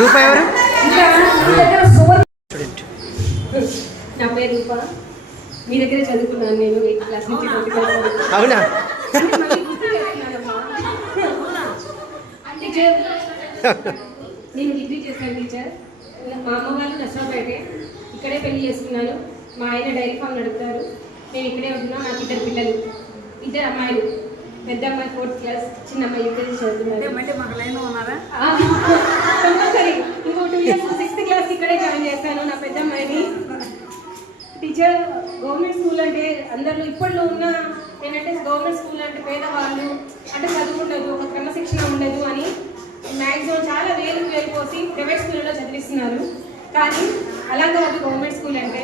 రూపా ఎవరు? నా పేరు రూపా. మీ దగ్గర చదువుకున్నాను నేను 8th క్లాస్ నుంచి 10th క్లాస్ వరకు. అవునా? నేను డిగ్రీ చేశాను టీచర్. మా అమ్మ వాళ్ళు నష్టపేటే, ఇక్కడే పెళ్లి చేసుకున్నాను. మా ఆయన డైరీ ఫామ్ నడుపుతారు. నేను ఇక్కడే ఉంటున్నాను. నాకు 2 పిల్లలు, 2 అమ్మాయిలు. పెద్ద అమ్మాయి 4th క్లాస్, చిన్న అమ్మాయి యూకేజీ చదువుతున్నారు. కంపల్సరీ ఇంకో 2 ఇయర్స్ 6th క్లాస్ ఇక్కడే జాయిన్ చేస్తాను నా పెద్ద అమ్మాయిని. టీచర్ గవర్నమెంట్ స్కూల్ అంటే అందరిలో ఇప్పట్లో ఉన్న ఏంటంటే గవర్నమెంట్ స్కూల్ అంటే పేదవాళ్ళు అంటే చదువు ఉండదు, ఒక క్రమశిక్షణ ఉండదు అని మ్యాక్సిమం చాలా వేలు పోసి ప్రైవేట్ స్కూళ్ళలో చదివిస్తున్నారు. కానీ అలా కాదు, గవర్నమెంట్ స్కూల్ అంటే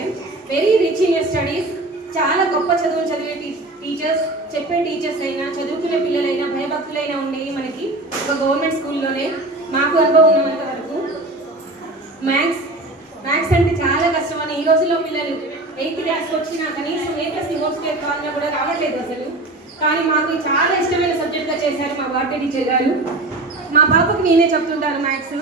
very rich in your studies. చాలా గొప్ప చదువులు చదివే టీచర్స్, చెప్పే టీచర్స్ అయినా, చదువుకునే పిల్లలైనా, భయభక్తులైనా ఉండేవి మనకి ఒక గవర్నమెంట్ స్కూల్లోనే. మాకు అనుభవం ఉన్నంత వరకు మ్యాథ్స్ అంటే చాలా కష్టం అని ఈ రోజుల్లో పిల్లలు 8th క్లాస్కి వచ్చినా కనీసం A+ నోట్స్ కావాలన్నా కూడా రావట్లేదు అసలు. కానీ మాకు చాలా ఇష్టమైన సబ్జెక్ట్గా చేశారు మా భారతీయ టీచర్ గారు. మా పాపకి నేనే చెప్తుంటాను మ్యాథ్స్.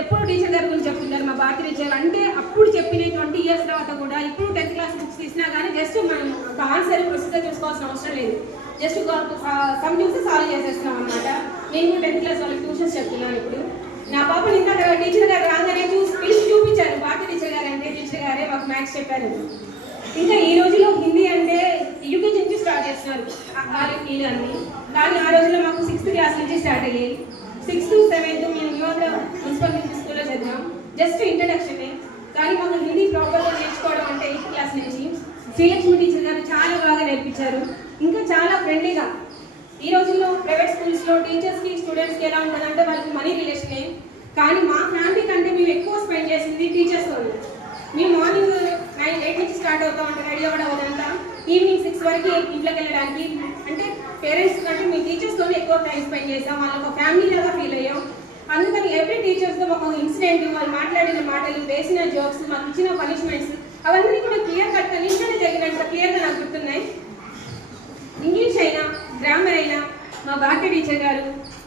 ఎప్పుడు టీచర్ గారి గురించి చెప్తుంటారు మా భారతీయ టీచర్. అంటే అప్పుడు చెప్పిన 20 ఇయర్స్ తర్వాత కూడా ఇప్పుడు 10th క్లాస్ బుక్స్ తీసినా కానీ జస్ట్ మనం ఒక ఆన్సర్ ప్రొసీజర్ చూసుకోవాల్సిన అవసరం లేదు. జస్ట్ సమ్ చూసి సాల్వ్ చేసేస్తున్నాం అనమాట. నేను కూడా 10th క్లాస్ వాళ్ళకి ట్యూషన్స్ చెప్తున్నాను ఇప్పుడు. నా పాపని ఇంకా టీచర్ గారు రాగానే పిలిచి చూపించారు. భారతీయ టీచర్ గారు అంటే టీచర్ గారే మాకు మ్యాథ్స్ చెప్పారు. ఇంకా ఈ రోజులో హిందీ అంటే యూకేజీ నుంచి స్టార్ట్ చేస్తున్నారు ఆర్ఎంఈలు అన్ని. కానీ ఆ రోజుల్లో మాకు 6th క్లాస్ నుంచి స్టార్ట్ అయ్యాయి. 6th 7th మేము యువత మున్సిపల్ స్కూల్లో చదివాం. జస్ట్ ఇంట్రడక్షనే. కానీ మాకు హిందీ ప్రాపర్గా నేర్చుకోవడం అంటే 8th క్లాస్ నుంచి శ్రీలక్ష్మి టీచర్ గారు చాలా బాగా నేర్పించారు. ఇంకా చాలా ఫ్రెండ్లీగా. ఈ రోజుల్లో ప్రైవేట్ స్కూల్స్లో టీచర్స్కి స్టూడెంట్స్కి ఎలా ఉంటుందంటే వాళ్ళకి మనీ రిలేషనే. కానీ మా ఫ్యామిలీ కంటే మేము ఎక్కువ స్పెండ్ చేసింది టీచర్స్తో. మేము మార్నింగ్ 8 నుంచి స్టార్ట్ అవుతాం అంటే రెడీ అవ్వడం అదంతా. ఈవినింగ్ 6 వరకు ఇంట్లోకి వెళ్ళడానికి అంటే పేరెంట్స్ కంటే మీ టీచర్స్తో ఎక్కువ టైం స్పెండ్ చేసాం. వాళ్ళు ఒక ఫ్యామిలీ లాగా ఫీల్ అయ్యాం. అందుకని ఎవ్రీ టీచర్స్తో ఒక ఇన్సిడెంట్, వాళ్ళు మాట్లాడిన మాటలు, వేసిన జోక్స్, మాకు ఇచ్చిన పనిష్మెంట్స్ అవన్నీ కూడా క్లియర్ కట్గా నిన్ననే జరిగినంత క్లియర్గా నాకు గుర్తున్నాయి. ఇంగ్లీష్ అయినా, గ్రామర్ అయినా మా భారతీయ టీచర్ గారు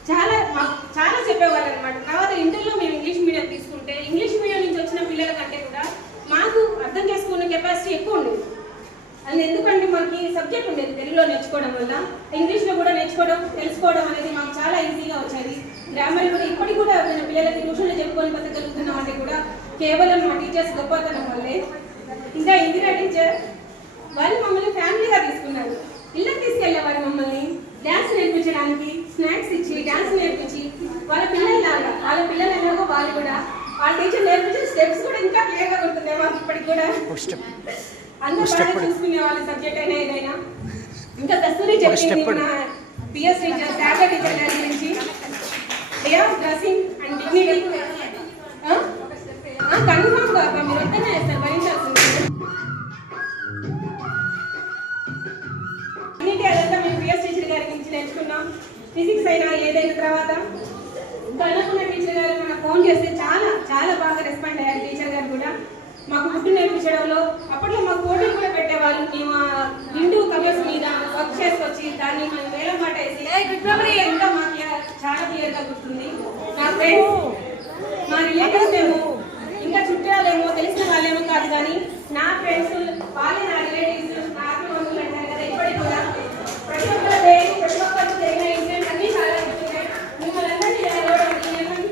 చాలా చెప్పేవాళ్ళు అనమాట. తర్వాత ఇంటర్లో మేము ఇంగ్లీష్ మీడియం తీసుకుంటే ఇంగ్లీష్ మీడియం నుంచి వచ్చిన పిల్లల కంటే కూడా మాకు అర్థం చేసుకున్న కెపాసిటీ ఎక్కువ ఉండేది. అది ఎందుకంటే మనకి సబ్జెక్ట్ ఉండేది తెలుగులో నేర్చుకోవడం వల్ల. ఇంగ్లీష్లో కూడా నేర్చుకోవడం, తెలుసుకోవడం అనేది మాకు చాలా ఈజీగా వచ్చేది. గ్రామర్ కూడా ఇప్పటికి కూడా నేను పిల్లలకి ట్యూషన్లో చెప్పుకొని బతకగలుగుతున్నాం అంటే కూడా కేవలం మా టీచర్స్ గొప్పతనం వల్లే. ఇంకా ఇందిరా టీచర్ వాళ్ళు మమ్మల్ని ఫ్యామిలీగా తీసుకున్నారు. ఇళ్ళకి తీసుకెళ్ళేవారు మమ్మల్ని డ్యాన్స్ నేర్పించడానికి, స్నాక్స్ ఇచ్చి డ్యాన్స్ నేర్పించి వాళ్ళ పిల్లల్లాగా వాళ్ళు కూడా వాళ్ళ టీచర్ నేర్పించిన స్టెప్స్ కూడా ఇంకా క్లియర్గా ఉంటుంది మాకు ఇప్పటికి కూడా. అందరూ బాగా చూసుకునే వాళ్ళ సబ్జెక్ట్ అయినా ఏదైనా. ఇంకా కస్తూరి చెప్పింది మన PS టీచర్, శారదా టీచర్ గారి గురించి. Day of dressing and dignity confirm గా మీరు వద్దనే వేస్తారు, భరించాల్సింది. డిగ్నిటీ అదంతా మేము PS టీచర్ గారి గురించి నేర్చుకున్నాం. ఫిజిక్స్ అయినా ఏదైనా. తర్వాత కనుక్కున్న టీచర్ గారు మనకు ఫోన్ చేస్తే చాలా బాగా రెస్పాండ్ అయ్యారు టీచర్ గారు కూడా. మాకు ఫుడ్ నేర్పించడంలో అప్పట్లో మాకు పోటీలు కూడా పెట్టేవాళ్ళు. మేము ఇంటూ కవర్స్ మీద వర్క్ చేసుకొచ్చి దాన్ని మనం వేలం పాట వేసి ఇంకా మాకు చాలా క్లియర్గా గుర్తుంది. నా ఫ్రెండ్స్, మా రిలేటివ్స్ ఏమో ఇంకా చుట్టాలేమో తెలిసిన వాళ్ళేమో కాదు, కానీ నా ఫ్రెండ్స్ వాళ్ళే నా రిలేటివ్స్, నా ఆత్మబంధువులు అంటారు కదా. ఇప్పటికి కూడా ప్రతి ఒక్కరికి జరిగిన ఇన్సిడెంట్స్ అన్నీ చాలా గుర్తున్నాయి. మిమ్మల్ని అందరినీ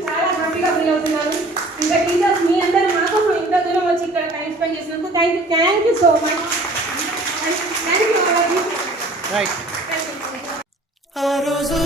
చాలా హ్యాపీగా ఫీల్ అవుతున్నాను. ఇంకా టీచర్స్ మీ అందరూ మాకు ఇంత దూరం వచ్చి ఇక్కడ టైం స్పెండ్ చేసినందుకు thank you so much. Thank you.